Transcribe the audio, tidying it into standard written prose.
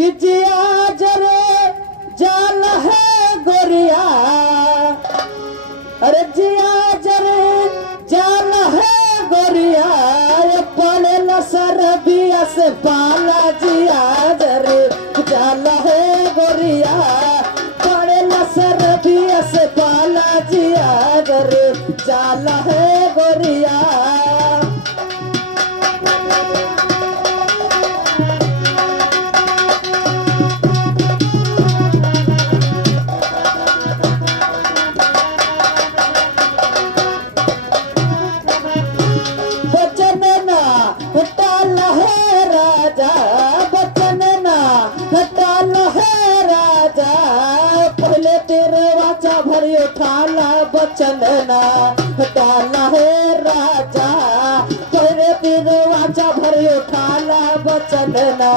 कि जिया जरे जाल है गोरिया, अरे जिया जरे जाल है गोरिया, ये पड़े न सरबिया से पाला जिया जरे जाल है गोरिया, पड़े न सरबिया से पाला जिया जरे जाल है गोरिया। भरियो ठाला बचन ना डाला है राजा, पहले तीर वाचा भरियो ठाला बचन ना